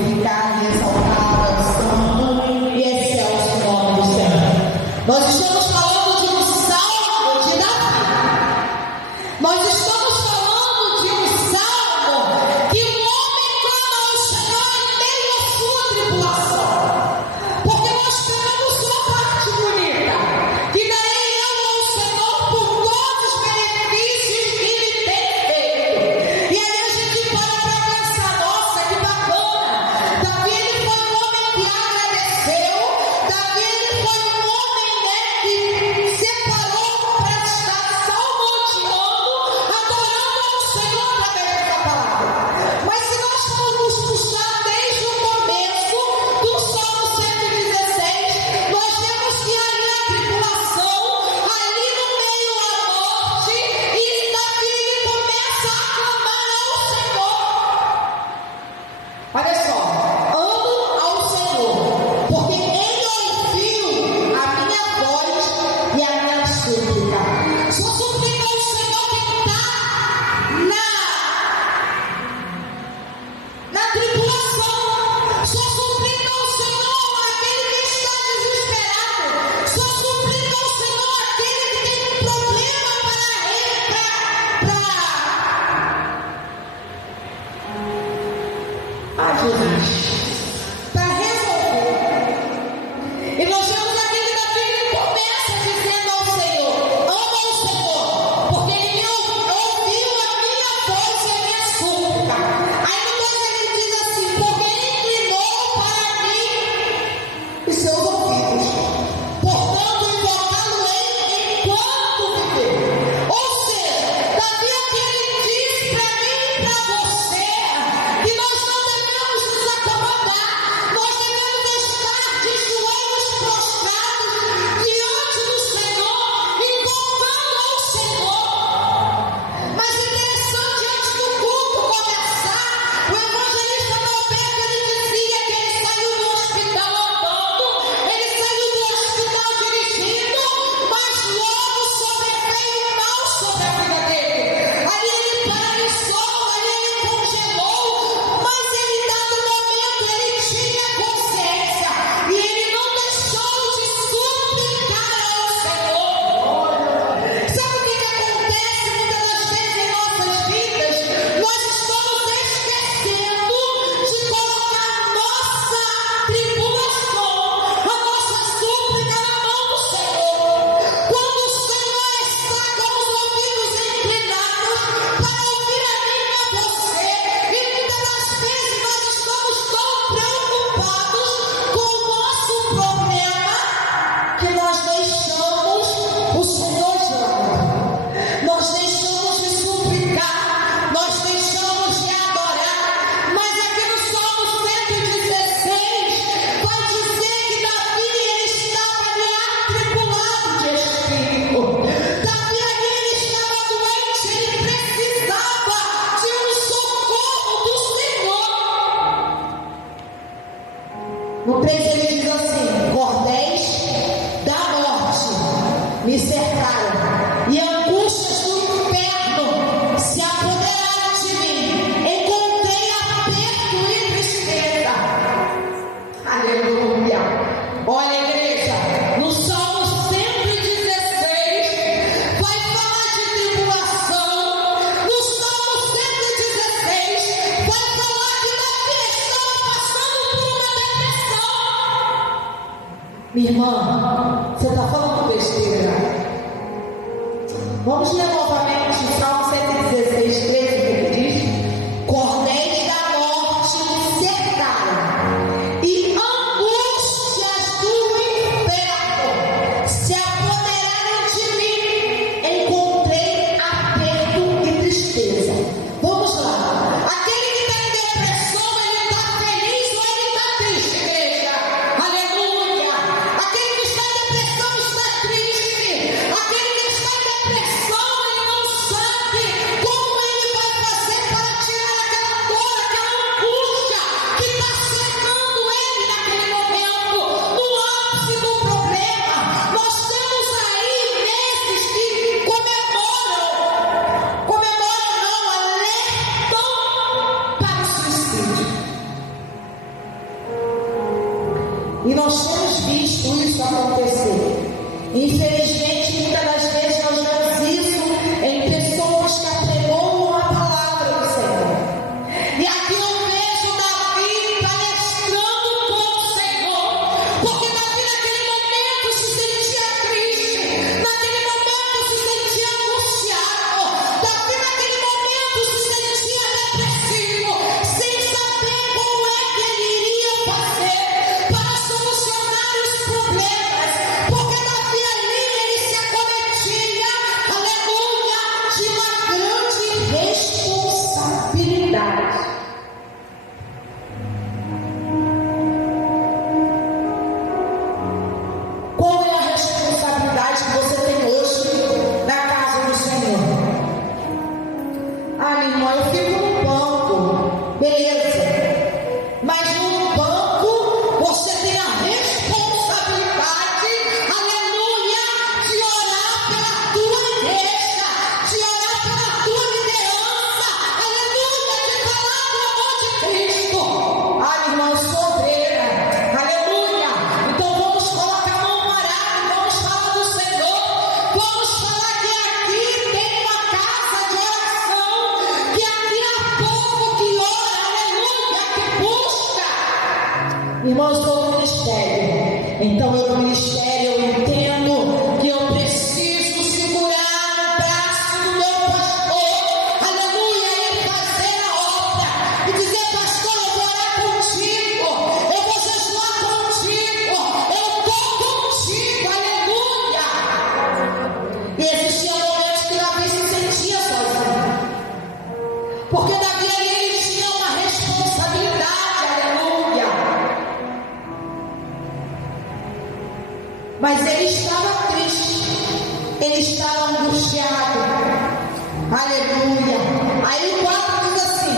glorificar e exaltar o santo e excelso nome do Senhor. Nós estamos falando de um salmo de Davi. Nós estamos falando de um salmo que um homem clama ao Senhor em meio à sua tribulação. Porque nós pegamos uma parte bonita, que darei eu ao Senhor por todos os benefícios que Ele tem feito. E aí a gente para pensar, nossa, que bacana. Davi, ele foi um homem que agradeceu. Davi, ele foi um homem, que separou para estar salmodiando, adorando ao Senhor através dessa palavra. Mas se nós formos puxar desde o começo do Salmo 116, nós vemos que ali a tribulação, ali no meio a morte, e Davi começa a clamar ao Senhor. Olha só, amo ao Senhor, porque Ele ouviu a minha voz e a minha súplica. Só suplica ao Senhor quem está na tribulação. Só suplica ao Senhor aquele que está desesperado. Só suplica ao Senhor aquele que tem um problema para resolver. E nós vemos aquele Davi que começa dizendo ao Senhor: ama o Senhor, porque Ele ouviu a minha voz e a minha súplica. Aí depois ele diz assim: porque Ele inclinou para mim os seus ouvidos. Portanto, invocá-lo-ei enquanto viver. Ou seja, Davi aqui ele diz para mim e para você que nós não devemos nos acomodar, nós devemos estar de joelhos prostrados diante do Senhor, invocando ao Senhor. Mas interessante, antes do culto começar, o evangelista Norberto ele dizia que ele saiu do hospital andando, ele saiu do hospital dirigindo, mas logo sobreveio o mal sobre a vida dele. Ali ele paralisou, ali ele congelou, mas ele, dado momento, ele tinha consciência e ele não deixou de suplicar ao Senhor. Sabe o que acontece muitas das vezes em nossas vidas? Nós estamos esquecendo de colocar a nossa tribulação, a nossa súplica na mão do Senhor. Quando o Senhor está com os ouvidos inclinados para ouvir a mim e a você, e muitas das vezes nós estamos tão preocupados com o nosso problema que nós deixamos o Senhor de lado. Nós deixamos de suplicar, nós deixamos de adorar. Mas aqui no Salmo 116 vai dizer que Davi ele estava ali atribulado de espírito. Davi ali ele estava doente, ele precisava de um socorro do Senhor. No 3 ele diz assim: cordéis da morte me cercaram, e angústias do inferno se apoderaram de mim. Encontrei aperto e tristeza. Aleluia. Olha, igreja, no Salmo 116 vai falar de tribulação. No Salmo 116 vai falar que Davi estava passando por uma depressão. Minha irmã, você está falando besteira. Vamos ler novamente o Salmo 116, 13, que ele diz: cordéis da morte me cercaram, e angústias do inferno se apoderaram de mim. Encontrei aperto e tristeza. Vamos lá. Aquele que está em depressão, ele está feliz ou ele está triste, igreja? Aleluia. Aquele que está em depressão está triste. Aquele que está em depressão, ele não sabe como ele vai fazer para tirar aquela dor, aquela angústia que está se E nós temos visto isso acontecer. Infelizmente, muitas das vezes nós vemos isso em pessoas que apregoam a palavra do Senhor. E aqui eu vejo Davi palestrando com o Senhor, porque Davi naquele momento se sentia triste, naquele momento se sentia angustiado, Davi naquele momento se sentia depressivo, sem saber como é que ele iria fazer para solucionar os problemas, porque Davi ali ele se acometia, aleluia, de uma grande responsabilidade. Qual é a responsabilidade que você tem hoje na casa do Senhor? Ah, minha irmã, eu fico no banco, beleza, mas no banco você tem a responsabilidade, aleluia, de orar pela tua igreja, de orar pela tua liderança, aleluia, de falar do amor de Cristo. Ah, minha irmã, eu sou obreira, aleluia. Então vamos colocar a mão parada, vamos falar do Senhor, vamos falar que aqui tem uma casa de oração, que aqui há povo que ora, aleluia, que busca. Irmão, eu sou do ministério, então eu do ministério eu entendo que eu preciso segurar no braço do meu pastor, aleluia, e fazer a obra, e dizer: pastor, eu vou orar contigo, eu vou jejuar contigo, eu estou contigo, aleluia. E existia momentos que Davi se sentia sozinho, porque Davi ali ele tinha uma responsabilidade, aleluia. Mas ele estava triste, ele estava angustiado, aleluia. Aí o 4 diz assim: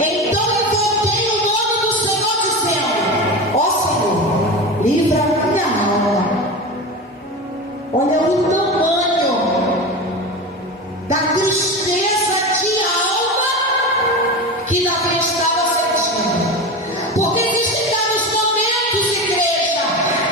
então invoquei o nome do Senhor, dizendo: ó Senhor, livra a minha alma. Olha o tamanho da tristeza de alma que Davi estava sentindo. Porque existem vários momentos, igreja,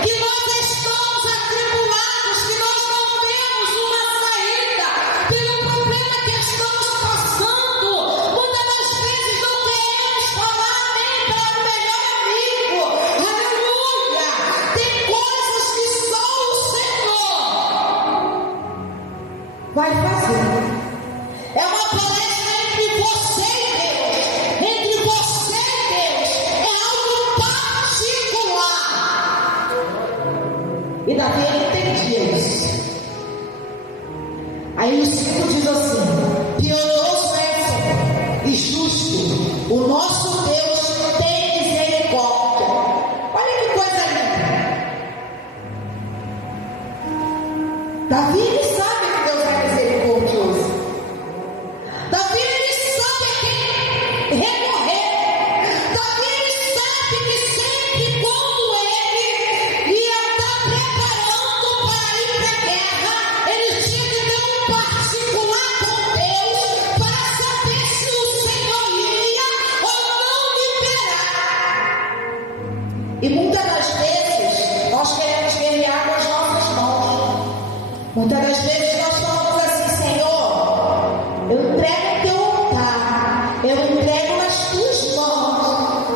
que nós estamos atribulados, que nós não vemos uma saída pelo problema que estamos passando. Muitas das vezes não queremos falar nem para o melhor amigo, aleluia. Tem coisas que só o Senhor vai fazer. É uma palestra entre você e Deus, entre você e Deus, é algo particular. E Davi entendia isso. Aí o 5 diz assim: piedoso é e justo, o nosso Deus tem misericórdia. Olha que coisa linda. Davi ele sabe que Deus é misericordioso. Davi ele sabe a quem recorrer. Davi ele sabe que sempre quando ele ia estar preparando para ir para a guerra, ele tinha que ter um particular com Deus para saber se o Senhor iria ou não liberar. E muitas das vezes nós queremos guerrear com as nossas mãos. Muitas das vezes nós falamos assim: Senhor, eu entrego o teu altar, eu entrego nas tuas mãos.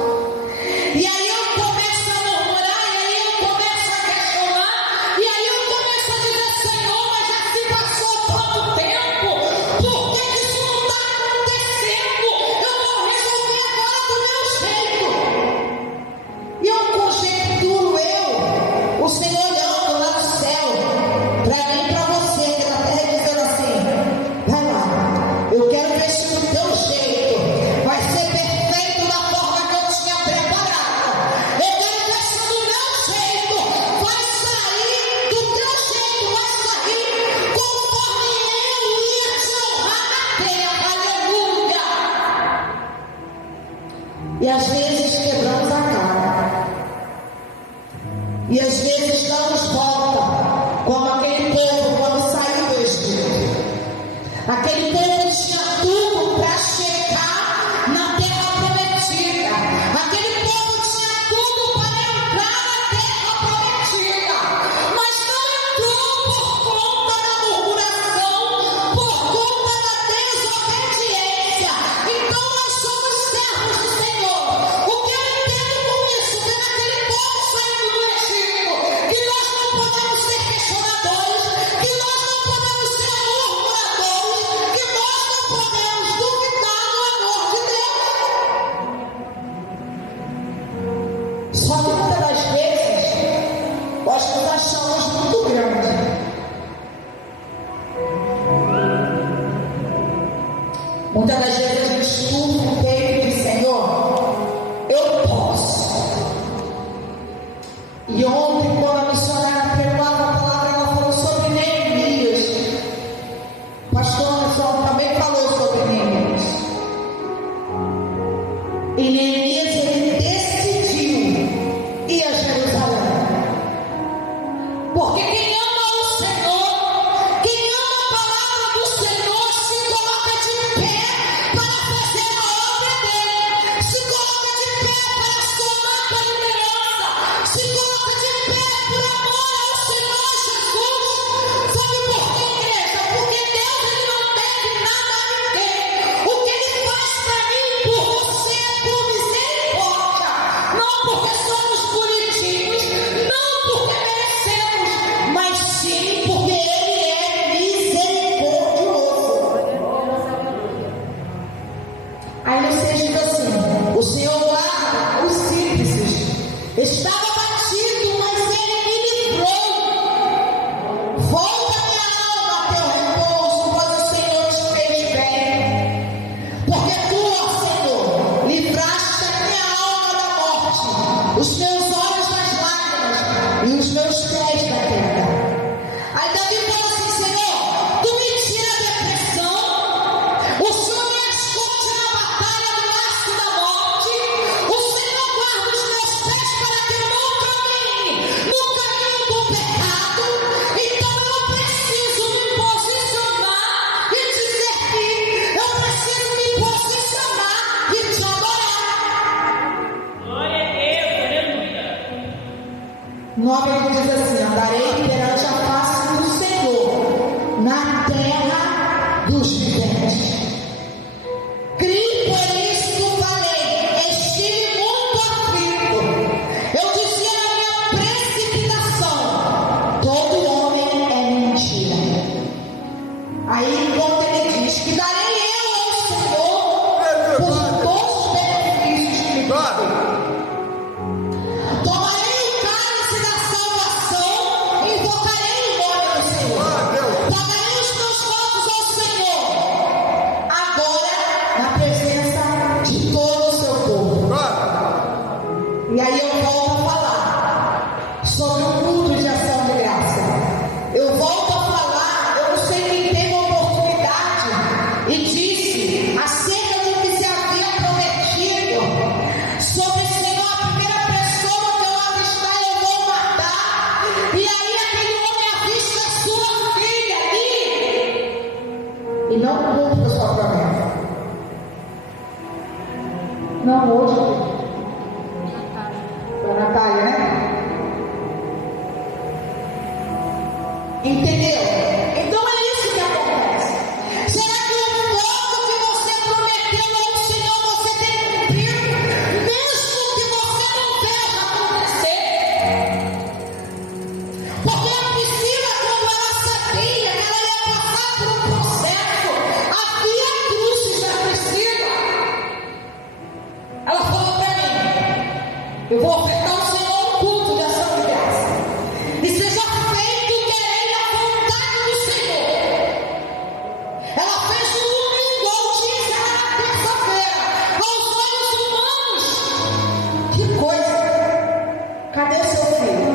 E aí eu começo a murmurar, e aí eu começo a questionar, e aí eu começo a dizer: Senhor, mas já se passou tanto tempo, por que isso não está acontecendo? Eu vou resolver agora do meu jeito. E eu conjecturo o Senhor olhando lá no céu, para mim e para você, que na terra, dizendo assim: vai lá, eu quero ver se do teu jeito vai ser perfeito da forma que eu tinha preparado. Eu quero ver se do meu jeito vai sair, do teu jeito vai sair conforme eu ia te honrar na terra, aleluia. E às vezes quebramos a cara, e às vezes damos volta, como aquele povo quando saiu do Egito. Aquele povo tinha tudo para chegar na terra prometida. Aquele povo tinha tudo para entrar na terra Só que muitas das vezes nós nos achamos muito grandes. Muitas das vezes a gente estufa o peito e diz: Senhor, eu posso. E ontem, quando a missionária pregava a palavra, ela falou sobre Neemias. O pastor Anderson também falou sobre Neemias. E Neemias, ele decidiu ir a Jerusalém. Porque quem ama o Senhor, quem ama a palavra do Senhor, se coloca de pé para fazer a obra dele, se coloca de pé para somar com a liderança, se coloca de pé por amor ao Senhor Jesus. Sabe por quê, igreja? Porque Deus, ele não deve nada a ninguém. O que ele faz para mim e por você é por misericórdia, não porque somos bonitinhos, não porque merecemos, mas sim porque ele é misericordioso. Aí você diz assim: o Senhor guarda os simples. Estava batido, mas ele me livrou. Volta minha alma a teu repouso, pois o Senhor te fez bem. Porque tu, ó Senhor, livraste a minha alma da morte, os meus olhos das lágrimas e os meus pés da queda. Aí Davi falou assim: Senhor, tu me tira a depressão, o Senhor me esconde na batalha do laço da morte, o Senhor guarda os meus pés para que eu não caminhe no caminho do pecado. Então eu preciso me posicionar e dizer que eu preciso me posicionar e te adorar. Glória a Deus, aleluia. 9 ele diz assim: andarei perante a face do Senhor na terra dos viventes. Criei, por isso falei, estive muito aflito. Eu dizia na minha precipitação: todo homem é mentira. Aí enquanto ele diz que darei eu ao Senhor por todos os benefícios que me deu. Tomarei o cálice da salvação, invocarei o nome do Senhor. Pagarei os meus votos ao Senhor. Agora, na presença de todo o seu povo. E aí eu volto a falar sobre o culto de ação de graça. Eu volto a falar, eu não sei quem teve a oportunidade e disse acerca do que se havia prometido sobre o Senhor, a primeira pessoa que eu avistar eu vou matar. E aí aquele homem avista a sua filha ali e não cumpre a sua promessa. Não hoje. Foi a Natália, né? Entendeu? Então é isso que acontece. Será que o voto que você prometeu ao Senhor você tem cumprido, mesmo que você não veja acontecer? Porque a Priscila, quando ela sabia que ela ia passar por um processo, havia cruzes da Priscila. Ela falou para mim: eu vou ofertar ao Senhor um culto de ação de graça. E seja feito querer a vontade do Senhor. Ela fez no domingo, ao dia na terça-feira, aos olhos humanos. Que coisa! Cadê seu filho?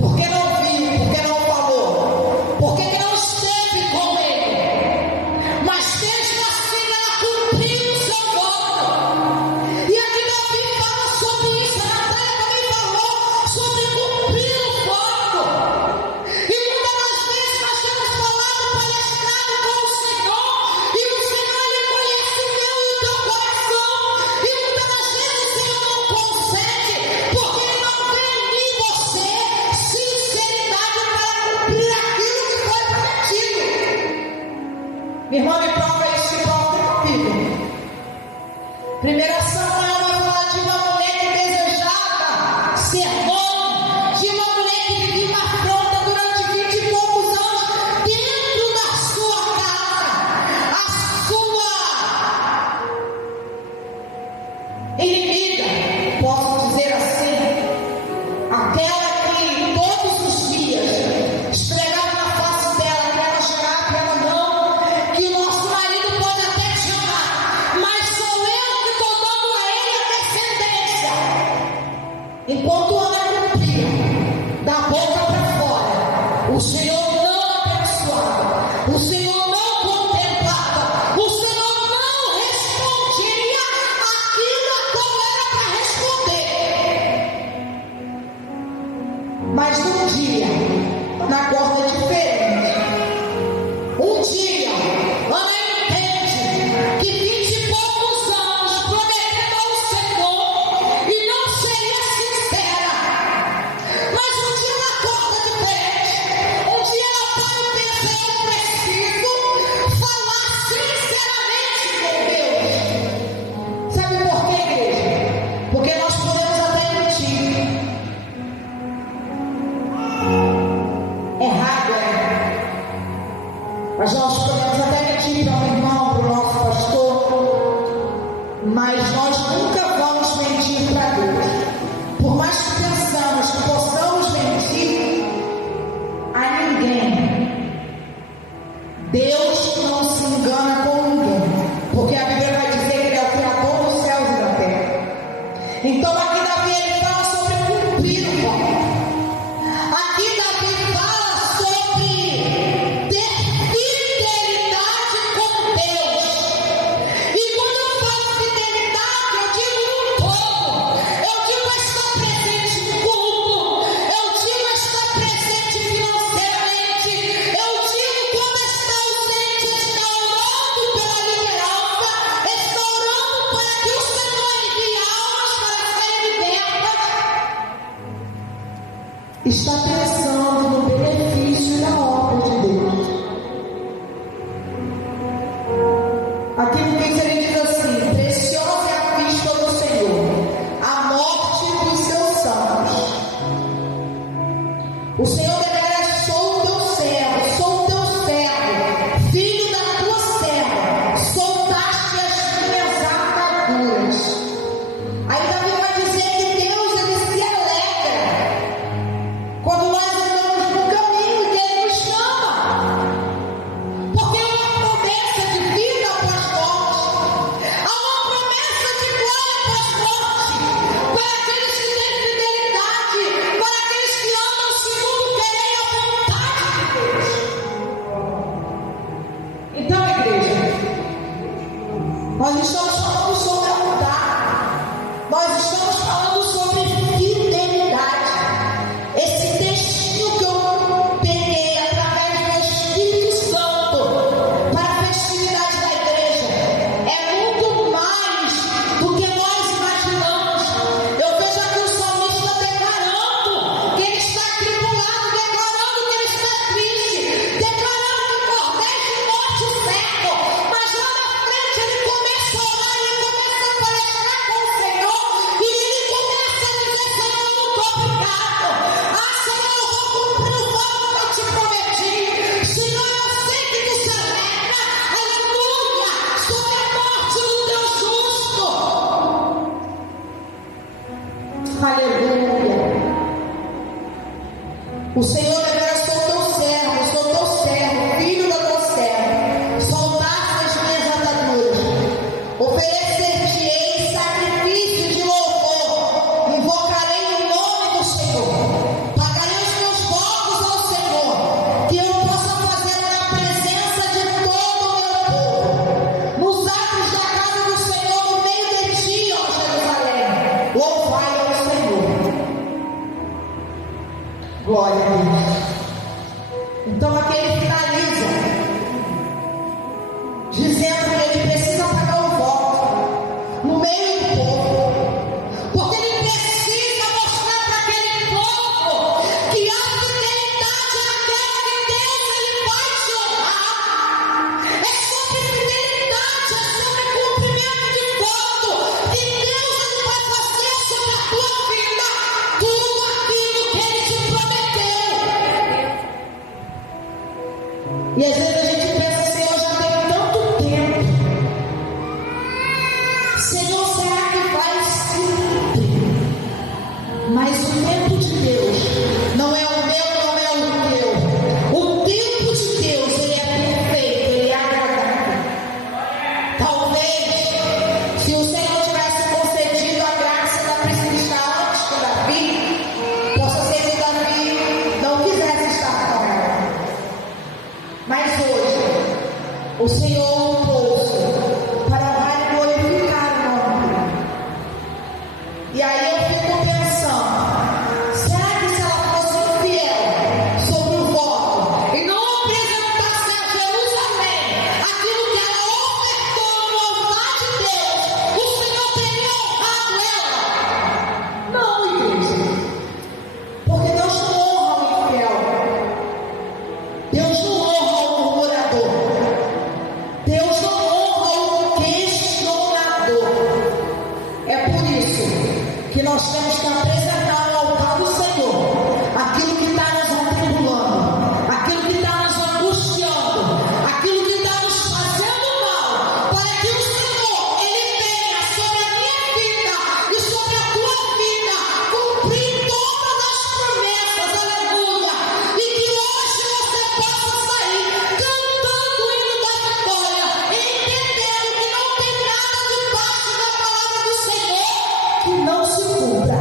Por que não viu? Por que não falou? Por que não esteve com ele? Mas mesmo assim ela cumpriu o seu voto. E aqui Davi fala sobre isso. A Natália também falou sobre cumprir o voto. E muitas das vezes nós temos falado palestrado com o Senhor. E o Senhor, ele conhece o meu e o teu coração. E muitas das vezes o Senhor não concede, porque ele não vê em mim e você sinceridade para cumprir aquilo que foi prometido. Minha irmã, me prova isso, me prova comigo. 1 Samuel vai falar de uma mulher que desejava ser mãe, de uma mulher que vivia uma afronta durante 20 e poucos anos dentro da sua casa. A sua inimiga, posso dizer assim, aquela que todos os dias esfregava na face dela, para ela chorar, para ela não, que o nosso marido pode até te amar, mas sou eu que estou dando a ele a descendência. Enquanto ela cumpria da boca para fora, o Senhor não abençoava, o Senhor não contemplava, o Senhor não respondia aquilo a qual era para responder. Mas um dia, na corda é diferente. Um dia, ela entende que 20 e poucos anos prometendo ao Senhor e não seria sincera. Mas um dia ela acorda diferente. Um dia ela para e pensa: eu preciso falar sinceramente com Deus. Sabe por quê, igreja? Porque nós podemos até mentir. Errado é. Mas nós podemos até mentir para um irmão, para o nosso pastor, mas nós nunca vamos mentir para Deus. Por mais que pensamos que possamos mentir a ninguém, Deus não se engana com ninguém, porque a Bíblia vai dizer que Ele é o Criador dos céus e da terra. Então aqui Davi ele fala sobre cumprir o voto. Aqui Davi fala sobre ter fidelidade com Deus. E quando eu falo fidelidade, eu digo no todo. Eu digo estar presente no culto. Eu digo estar presente financeiramente. Eu digo quando está ausente, está orando pela liderança, está orando para que o Senhor envie almas para serem libertas. Está pensando no benefício e na obra de Deus. Aqui no 15 ele diz assim: preciosa é a vista do Senhor, a morte dos seus santos. O Senhor deverá: sou teu servo, filho da tua serva, soltaste as minhas ataduras. Aí Davi vai dizer que Deus ele se alegra quando nós andamos no caminho que Ele nos chama, porque é uma promessa de vida após morte, há uma promessa de glória após morte, para aqueles que têm fidelidade, para aqueles que andam segundo o querer e a vontade de Deus. Então, igreja, nós estamos falando sobre altar, nós estamos falando sobre fidelidade. Esse textinho que eu peguei através do Espírito Santo para a festividade da igreja é muito mais do que nós imaginamos. Eu vejo aqui o salmista declarando que ele está atribulado, declarando que ele está triste, declarando que cordéis de morte o cercam, mas lá na frente ele começa a orar, ele começa a palestrar com o Senhor e ele começa a dizer: Senhor, eu não estou obrigado. Senhor, eu vou cumprir o voto que eu te prometi. Senhor, eu sei que tu se alegra, aleluia, sobre a morte do teu justo. Aleluia. O Senhor deverá: sou teu servo, filho da tua serva, soltaste as minhas ataduras, oferecer-te-ei sacrifício de louvor, invocarei o nome do Senhor, pagarei os meus votos ao Senhor, que eu possa fazer na presença de todo o meu povo, nos atos da casa do Senhor, no meio de ti, ó Jerusalém, louvai ao Senhor. Glória a Deus. Então aqui ele finaliza dizendo que ele precisa pagar o voto no meio do povo, porque ele precisa mostrar para aquele povo que a fidelidade é aquela que Deus ele vai te honrar. É sobre fidelidade, é sobre cumprimento de voto que Deus ele vai fazer sobre a tua vida tudo aquilo que ele te prometeu. E às vezes a gente pensa: Senhor, já tem tanto tempo. Senhor, será que vai isso que nós temos que apresentar no altar do Senhor aquilo que está nos atribulando, aquilo que está nos angustiando, aquilo que está nos fazendo mal, para que o Senhor, Ele venha sobre a minha vida e sobre a tua vida, cumprir todas as promessas, aleluia, e que hoje você possa sair cantando o hino da vitória, entendendo que não tem nada debaixo da palavra do Senhor que não se cumpra.